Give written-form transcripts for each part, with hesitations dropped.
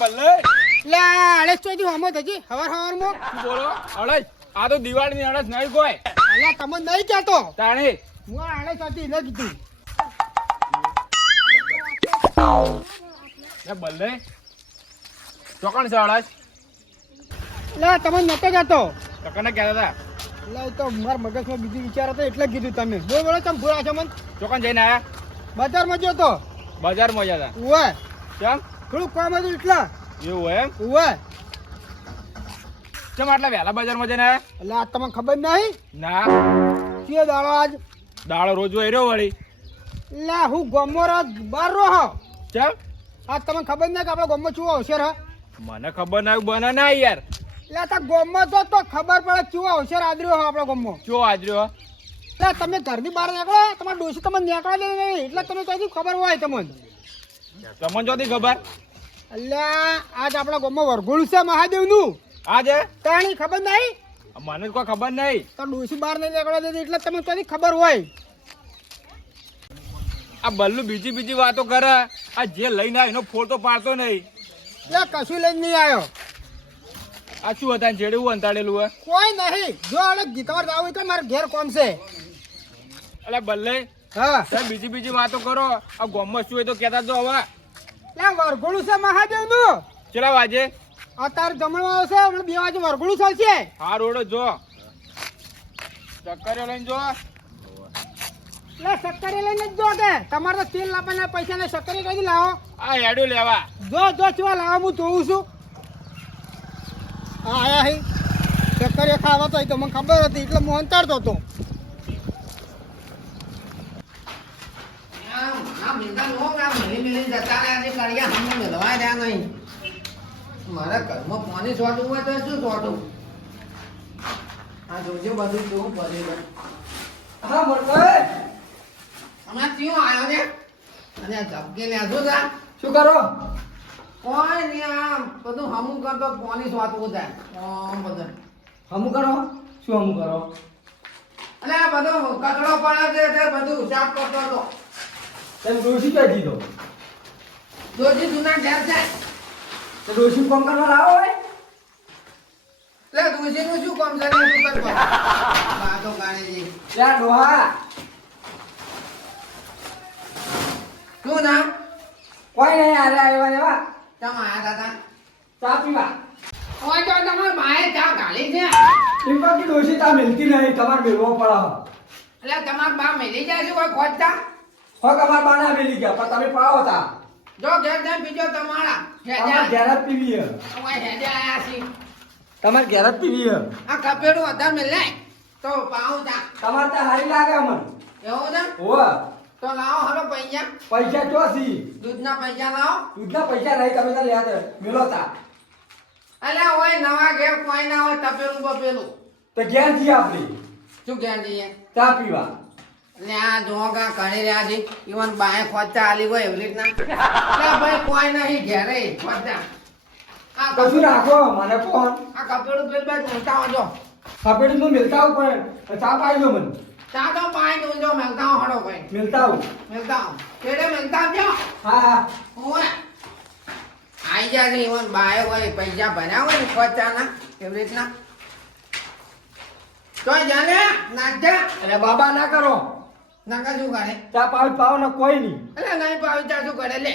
બલ્લે લે અળસ ચોથી હમો થજી હવાર શું બોલો અળસ આ તો દિવાળીની અળસ નહીં કોઈ અલ્યા તમે નહીં કહેતો તાણી હું અળસ હતી એને કીધું એ બલ્લે ચોકણ છે અળસ લે તમે નતો કહેતો ચોકને કહેતા હતા લે તો મારા મગજમાં બીજું વિચાર હતો એટલે કીધું તમે બોલો તમે ભૂરા છો મને ચોકન જઈને આયા બજારમાં જો તો બજારમાં ગયા હતા ઉવે કેમ થોડું કામ હતું એટલે એવું હોય એમ ઉવે કેમ આટલા વહેલા બજારમાં જઈને આયા એટલે આ તમને ખબર નહીં ના કયો દાડો આજ દાળો રોજ હોય રહ્યો વળી લે હું ગમો બાર રહો કેમ આ તમને ખબર નહીં કે આપણા ગમો ચૂવો હોશિયાર હા મને ખબર ના બને ના યાર લે તા ગમો તો ખબર પડે ચૂવો હોશિયાર આદર્યો હો આપણો ગમો ચો આજરો લે તમે ઘરની બહાર નીકળો તમારા ડોશી તમને નીકળવા દે નહીં એટલે તમે કઈ ખબર હોય તમને તમને જોતી ખબર એટલે આજ આપણા ગામમાં વરઘોડું છે મહાદેવનું આજે તાણી ખબર નહીં મને કોઈ ખબર નહીં તો ડોશી બહાર નહીં નીકળવા દેતી એટલે તમે કઈ ખબર હોય આ બલ્લુ બીજી વાતો કરે આ જે લઈને આવ્યો એનો ફોટો પાડતો નહીં લે કશું લઈને નહીં આવ્યો આ શું હતા જેડું અંતાડેલું હોય કોઈ નહીં જો હવે ગીતવાર જાવ એટલે મારે ઘેર કોમ છે એટલે બલ્લે હા તમે બીજી વાતો કરો આ ગોમમાં શું હોય તો કહેતા તો હવે લે વરઘોડું છે મહાદેવનું ચલા વાજે અત્યારે જમણવા આવશે હમણાં 2 વાગે વરઘોડું ચાલશે હા રોડો જો ચક્કર લઈને જો લે સક્કરી લઈને જ જો કે તમારે તો તેલ લાવવાના પૈસા ને સક્કરી કઈ લાવો આ હેડો લેવા જો ચેવા લાવો હું જોઉં છું હા આયા હી સક્કરી ખાવા તો મને ખબર હતી એટલે હું અંતરતો હતો મારા ઘરમાં પાણી છોટું હોય તો શું છોટું આ જોજો બધું કેવું પડે હા મોરભાઈ હમણાં ક્યું આવ્યો ને અને આ ઝબકે ને શું તા શું કરો કોઈ નહીં આ બધું હમું કરતો પાણી છોટવું થાય બધું હમું કરો શું હમું કરો અને આ બધો કચરો પડે છે એટલે બધું સાફ કરતો હતો તમે ડોશી કહી દીધો જોજી જૂના ઘેર છે તો ડોશી કોમ કરવા લાવો હોય એટલે દુસરીનું શું કામ છે ને શું કરતો વાતો કાઢી ત્યાં ડોહા શું ના કોઈ નહીં આરે આવ્યા એવા તમે આયા હતા ચા પીવા ઓય તો તમારે બાએ ચા ગાલી છે એમ તો કે ડોશી તા મિલતી નહીં તમારે મેળવો પડે એટલે તમાર બા મેલી જાય છે કોઈ ખોજતા હો તમાર બાના મેલી ગયા પણ તમે પાવો તા જો ઘેર જાય બીજો તમારા તમાર ઘેર જ પીવી હે ઓય હેડે આયા છે તમાર ઘેર જ પીવી હે આ કપેડું વધારે મેલે તો પાઉં તા તમાર તો હારી લાગે અમન એવું છે હો તો લાવો હલો પૈસા પૈસા ચોસી દૂધના પૈસા લાવો દૂધના પૈસા નહીં તમે તો લ્યા દે મેલો તા અલ્યા ઓય નવા ઘેર કોઈ ના હોય તપેલું બપેલું તો ઘેર જી આપણી શું ઘેર જઈએ ચા પીવા એટલે આ જોગા કરી રહ્યા છે ઈવન બાએ ખોચા આલી હોય એવી રીતના એટલે ભાઈ કોઈ નહીં ઘેરે ખોચા આ કશું રાખો મને કોણ આ કપેડું પેલ બાદ મોટા હોજો ખાપેડી નું મિલતા હું પણ ચા પાઈ દો મને ચા તો પાણી દૂંજો મેલતા હડો ભાઈ મિલતા હું મેલતા કેડે મેલતા જો હા હા ઓય આઈ જા ને ઈવન બાએ હોય પૈસા ભર્યા હોય ને ખોચાના એવી રીતના તો જાને નાચા અરે બાબા ના કરો નાકા શું કરે ચા પાવી પાવો ને કોઈ નહીં એટલે નહીં પાવી ચા શું કરે લે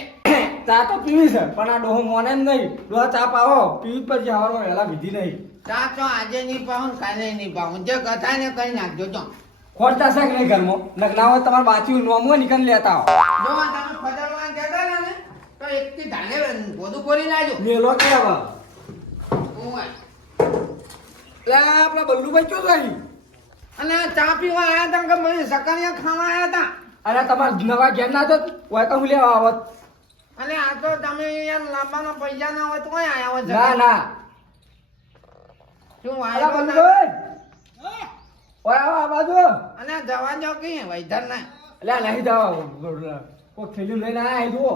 ચા તો પીવી છે પણ આ ડોહો મોને એમ નહીં ડોહા ચા પાવો પીવી પર જવાનું વહેલા વિધિ નહીં ચા તો આજે નહીં પાવું ને કાલે નહીં પાવું જે કથા ને કઈ નાખજો તો ખોટતા છે કે નહીં ઘરમાં લગ્ન હોય તમારે બાચી નોમો નીકળ લેતા હો જો તમે ફજરવાન જતા રહ્યા ને તો એકથી ધાને બધું કોરી નાખજો મેલો કે હવે ઓય આપણા બલ્લુભાઈ ક્યો ગઈ અને ચા પીવા આયા તા કે મને સકરિયા ખાવા આયા તા અરે તમારા નવા ઘેર ના તો હોય તો હું લેવા આવત અને આ તો તમે યાર લાંબાના પૈસા ના હોય તો કોઈ આયા હોય ના ના શું અલા વાય બલ્લુભાઈ ઓય આવો આ બાજુ અને જવા દો કે વૈધર ના અલ્યા નહીં જાવ કોઈ ખેલી લઈને આયા જુઓ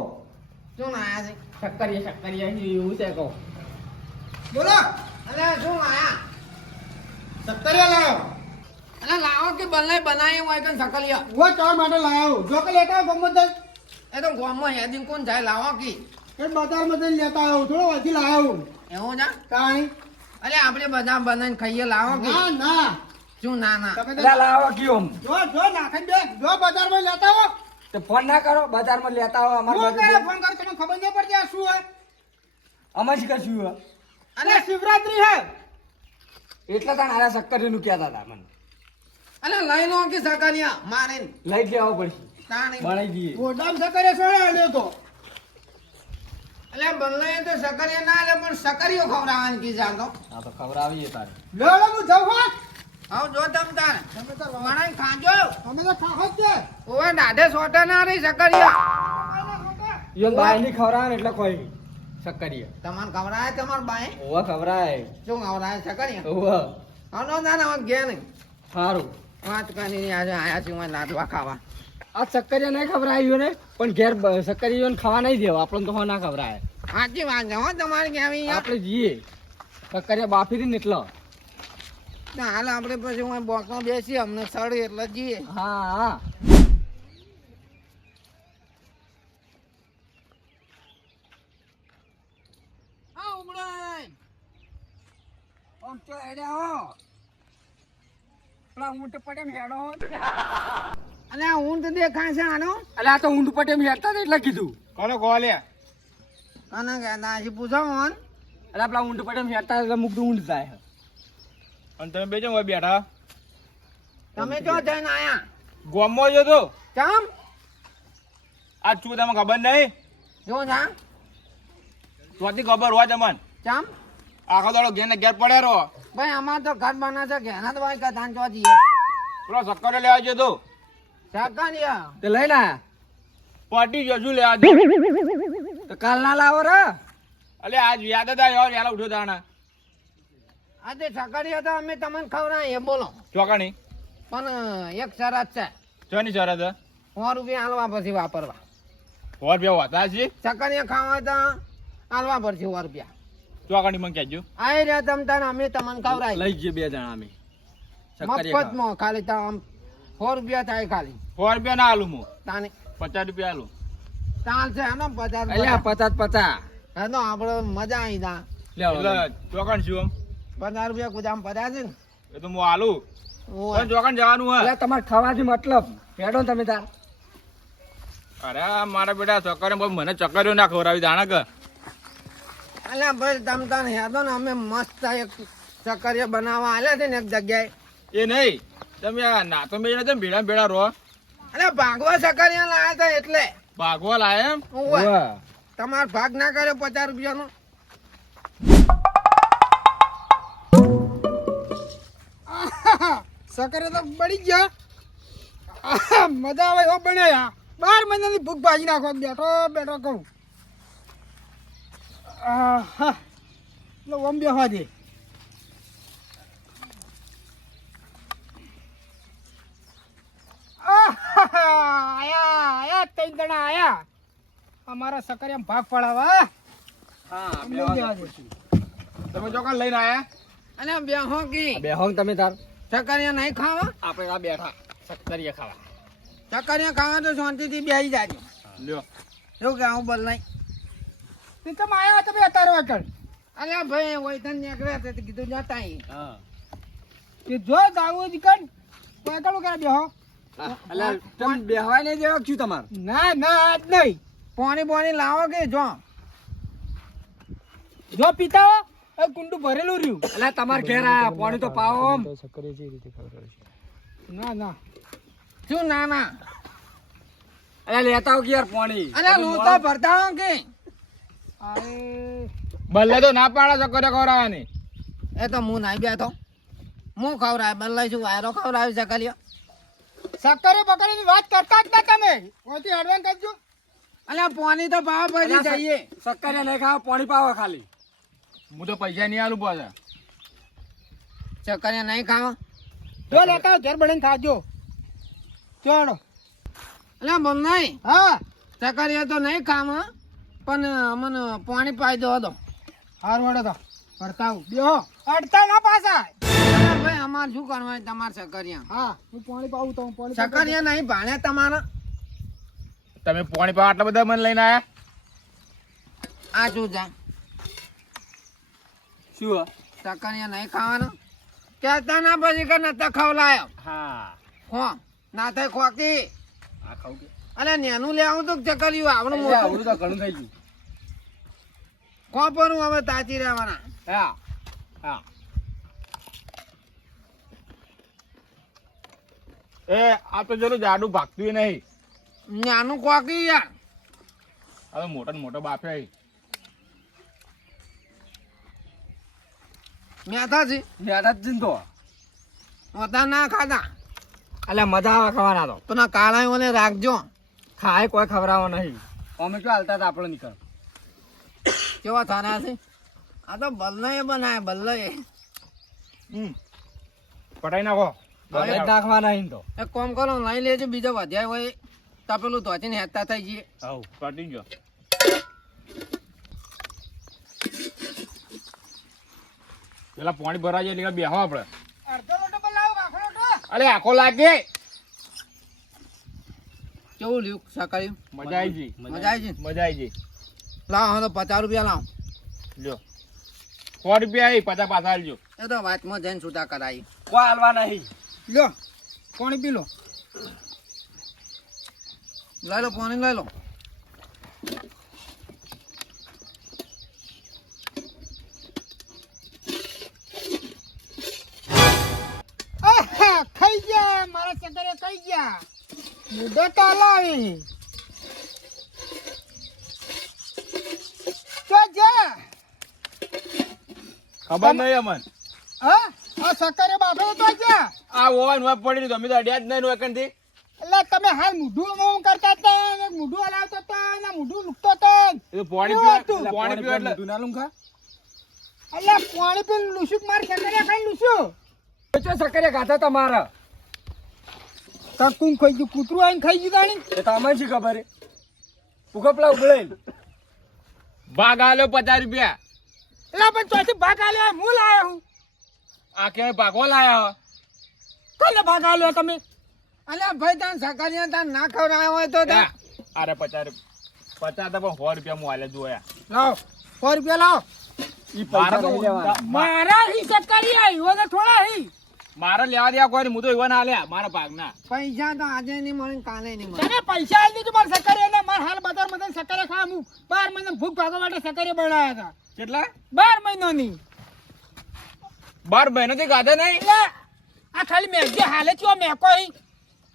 શું આયા છે શક્કરિયા એવું છે કહો બોલો અલે શું આયા શક્કરિયા લાવો અને લાવો કે બનાવી હોય કે સકલિયા હું ચા માટે લાવ્યો જો કે લેતા ગમત એ તો ગોમમાં હેદી કોણ જાય લાવો કે એ બજારમાં જઈને લેતા આવ્યો થોડો વાંચી લાવ્યો એવું છે કાંઈ અરે આપણે બધા બનાવીને ખાઈએ લાવો કે ના ના શું ના ના તમે એટલે લાવો કયો જો નાખી દે જો બજારમાં લેતા આવો તો ફોન ના કરો બજારમાં લેતા આવો અમાર હું બાજુ કરે ફોન કર તમને ખબર નહીં પડતી આ શું હોય અમે જ કશું હે. અને શિવરાત્રી હે એટલે તાણ આરા શક્કરીનું કહેતા હતા મને અરે લઈ લો કે સકરિયા મારે લઈ જ લેવો પડશે તાણી બનાવી દઈએ ગોડામ સકરે સોળે આલ્યો તો એટલે બનલે તો સકરિયા ના લે પણ સકરિયો ખવડાવવાની કી જાતો હા તો ખબર આવીએ તારે લો હું જાઉં હા આવ જો તમ તાર તમે તો બનાવી ખાજો અમે તો ખાવ જ છે ઓવે દાઢે સોટા ના રહી સકરિયા ઈવન બાય ની ખવરાવે ને એટલે કોઈ શક્કરીએ તમાર ખવડાય તમાર બાય ઓવા ખવરાય શું ખવડાય સકરિયા ઓવા આનો ના ના ગયા નહીં સારું વાત કરી આજે આયા છું હું લાડવા ખાવા આ શક્કરીયા નહીં ખવરાયું ને પણ ઘેર શક્કરીઓ ખાવા નહીં દેવા આપણને તો ના ખવરાય સાચી વાત છે હો તમારી કેવી આપણે જઈએ શક્કરીયા બાફી દે ને એટલો હાલ આપણે પછી હું બોકમાં બેસી અમને સડી એટલે જઈએ હા હા હા ઉમરાય આમ તો હેડે હો પેલા ઊંટ પટે હેડો અને આ ઊંટ દેખાય છે આનો અલે આ તો ઊંટ પટે હેડતા હતા એટલે કીધું કોનો કોલે કને કહેતા હજી પૂછો મન અલે પેલા ઊંટ પટે હેડતા એટલે મુકતું ઊંટ જાય અને તમે બેજો હોય બેઠા તમે જો જઈને આયા ગોમમાં જો તો ચમ આ શું તમને ખબર નહીં જો જા ચોથી ખબર હોય તમને ચમ આખો દાડો ઘેર ને ઘેર પડે રહો ભાઈ અમાર તો ઘર બને છે કે એના તો ભાઈ કથાન ચો જઈએ પેલો શક્કરે લેવા જો તો સકરિયા તે લઈને આયા પાટી જજુ લેવા દે તો કાલ ના લાવો રે અલે આજ યાદ હતા યાર વેલા ઉઠ્યો તાણા આજે સકરિયા તો અમે તમને ખવડાવીએ બોલો ચોકાણી પણ એક શરત છે ચોની શરત હે? 100 રૂપિયા હાલવા પછી વાપરવા 100 રૂપિયા હોતા છે સકરિયા ખાવા તો હાલવા પડશે 100 રૂપિયા ચોકાણી મને કહેજો આઈ રહ્યા તમ તાર અમે તમને ખવડાવી લઈ જઈએ બે જણા અમે શક્કરીયા મફતમાં ખાલી તો આમ 100 રૂપિયા થાય ખાલી 100 રૂપિયા ના હાલું હું તાને 50 રૂપિયા હાલું ચાલ છે એનો 50 અલ્યા 50 એનો આપણે મજા આવી તા એટલે ચોકાણ શું 50 રૂપિયા કુદામ પડા છે ને એ તો હું હાલું ઓય. પણ ચોકાણ જવાનું હે અલ્યા તમારે ખાવાથી મતલબ હેડો ને તમે તાર અરે આ મારા બેટા ચક્કરે મને ચક્કરીઓ ના ખવડાવી જાણા કે અલ્યા ભાઈ તમ તાન હેદો ને અમે મસ્ત એક ચકરિયા બનાવવા આલ્યા છે ને એક જગ્યાએ એ નહીં તમે આ નાતો મેળા તમે ભેડા ભેડા રહો અલ્યા ભાગવા ચકરિયા લાયા હતા એટલે ભાગવા લાયા એમ ઓય. ઓવા. તમાર ભાગ ના કર્યો 50 રૂપિયાનો સકરે તો બળી ગયા મજા આવે એવો બનાયા 12 મહિનાની ભૂખ ભાજી નાખો બેઠો બેઠો કહું લો ઓમ બેહવા દે આયા 3 જણા આયા અમારા સકરિયા ભાગ પડાવા હા અમને દેવા દે. તમે ચોકાણ લઈને આયા અને બેહો કી બે હોંગ તમે તાર ચકરિયા નહીં ખાવા આપણે આ બેઠા શક્કરીયા ખાવા ચકરિયા ખાવા તો શાંતિથી બેસી જાજો લ્યો એવું કે આવું બોલ નહીં તે તમે આયા તમે અત્યારે આગળ અલ્યા ભાઈ વૈતન નીકળ્યા હતા તો કીધું જતા અહીં. હા કે જો જાવું જ કર તો આગળ કરે બેહો અલ્યા તમે બેહવાય નહીં દેવા શું તમારે ના ના આજ નહીં પાણી લાવો કે જો જો પીતા હો એ કુંડું ભરેલું રહ્યું અલ્યા તમારે ઘેર આયા પાણી તો પાવો આમ ના ના શું ના ના અલ્યા લેતા આવો કે યાર પાણી અલ્યા લોટા ભરતા હો કે અરે બલ્લે તો ના પાડા ચક્કરે ખવડાવવાની એ તો હું નહીં બેઠો હું ખવડાય બદલાય છું વાયરો ખવડાવી ચકરિયા સક્કરે બકરીની વાત કરતા જ ના તમે ઓથી એડવાન્સ કરજો અલ્યા પાણી તો પાવા પછી જઈએ શક્કરીયા નહીં ખાવા પાણી પાવો ખાલી હું તો પૈસા નહીં આલું પાછા ચકરિયા નહીં ખાવા જો લેતા આવો, ઘેર બનાવીને ખાજો ચોડો અલ્યા બોલ નહીં હા ચકરિયા તો નહીં ખાવા પણ અમને પાણી પાઈ દો તો હાર વડો તો પડતા આવું બેહો અડતા ના પાછા અલ્યા ભાઈ અમારે શું કરવાનું તમારે ચકરિયા હા હું પાણી પાવું તો હું પાણી ચકરિયા નહીં ભાણ્યા તમારા તમે પાણી પાવા આટલા બધા મને લઈને આયા આ શું છે શું સકરિયા નહીં ખાવાનું કહેતા ના પછી કે નતા ખવલાયો હા ખો ના થાય ખોકી આ ખાવું કે અરે નેનું લેવું તો ચકરિયું આપણું એટલે મોટું આવડું તો ઘણું થઈ ગયું ખોપરું હવે તાચી રહેવાના હા હા એ આ તો જરું જાડું ભાગતું નહીં. નાનું ખોકી યાર હવે મોટો ને મોટો બાપે મેથા છે મેઠા જ ચીંતો હોતા ના ખાતા અલ્યા મજા આવે ખાવાના તો તો ના કાળા ઓને રાખજો ખાય કોઈ ખવડાવો નહીં અમે ક્યાં હાલતા હતા આપણે નીકળ કેવા થાના છે આ તો બલ્લય બનાય બલ્લય પટાઈ નાખો. હવે જ નાખવાના અહીં તો એક કામ કરો લઈ લેજો બીજો વધ્યા હોય તો પેલું ધોચીને હેતા થઈ જઈએ હવ પટી ગયો. પેલા પાણી ભરાઈ જાય એટલે બેહો આપણે. અડધો લોટો પર લાવો આખો લોટો. અરે આખો લાગે. કેવું લ્યું સકાળ્યું મજા આવી ગઈ. મજા આવી છે મજા આવી ગઈ. લાવો હા તો 50 રૂપિયા લાવો લ્યો 100 રૂપિયા આવી 50 પાછા આલજો. એ તો વાતમાં જઈને છૂટા કરાવી કોઈ હાલવા નહીં લ્યો પાણી પી લો. લઈ લો પાણી લઈ લો આહા, ખાઈ ગયા મારા ચકરે ખાઈ ગયા મુદો તો લાવી તો જા ખબર નહીં અમન. હા આ સકરે બાપે તો જા આ ઓન વા પડી રહ્યું તમે તો અડ્યા જ નહીં નોકનથી. એટલે તમે હાલ મુઢું ઓમ કરતા હતા ને મુઢું હલાવતા હતા ને મુઢું લુકતો હતો એ તો પાણી કેવું પીવા હતું? પાણી પીવા એટલે ના લૂંખા એટલે પાણી પી લુસુક માર સકરે ખાઈ લુસું તો સકરે ગાતા તમારા તકું ખાઈ ગયું કૂતરું આવીને ખાઈ ગયું તાણી એ તો અમને શી ખબર હે ઉગપલા ઉગળે ભાગ આલ્યો 50 રૂપિયા. એટલે પણ ચોથી ભાગ આલ્યો હું લાયો હું આ કે ભાગવા લાયા. કને ભાગ આલ્યો તમે અલ્યા ભાઈ તાન સકાળિયા તાન ના ખવડાવ્યો હોય તો તાન. અરે 50 તો પણ 100 રૂપિયા હું આલે જોયા. લાવો 100 રૂપિયા લાવો ઈ મારા પૈસા તો નહીં લેવાના. મારા હી સક્કરી આવ્યો ને થોડા હી મારે લેવા દેવા કોઈ નહીં. હું તો એવા ના આલ્યા મારા ભાગના. પૈસા તો આજે નહીં મળે કાલે નહીં મળે તને પૈસા આલી દીધું મારે સક્કરી એટલે મારે હાલ બજાર માં સક્કરે ખાવા હું 12 મહિના ભૂખ ભાગવા માટે સક્કરે બનાવ્યા હતા કેટલા 12 મહિનાની 12 મહિનાથી ગાધા નહીં. એટલે આ ખાલી મેઘે હાલે ચો મેકો હી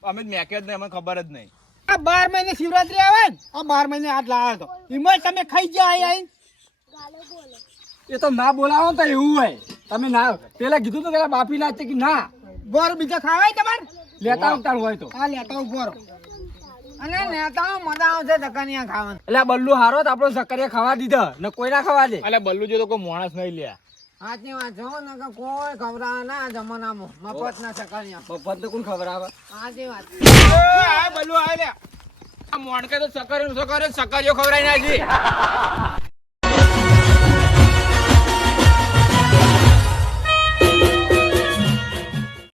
અમે મેકે જ નહીં અમને ખબર જ નહીં. આ 12 મહિને શિવરાત્રી આવે ને આ 12 મહિને આજ લાવ્યો હતો એમાં તમે ખાઈ ગયા આઈ એ તો ના બોલાવો ને તો એવું હોય તમે ના પેલા કીધું તો પેલા બાપી ના છે કે ના બોર બીજા ખાવાય તમારે લેતા આવતા હોય તો આ લેતા ઉભો રહો અને નેતાઓ મજા આવશે સકાળિયા ખાવાનું એટલે આ બલ્લુ હારો તો આપણો સકરિયા ખાવા દીધા ને કોઈ ના ખાવા દે અલે બલ્લુ જો તો કોઈ માણસ નહીં લ્યા. સાચી વાત છે હો, નકર કોઈ ખવડાવે ના આ જમાનામાં મફત ના સકાળિયા મફત તો કોણ ખબર આવે સાચી વાત આ બલ્લુ આ લ્યા. આ મોણકે તો સકરિયો ખવડાવી નાખી.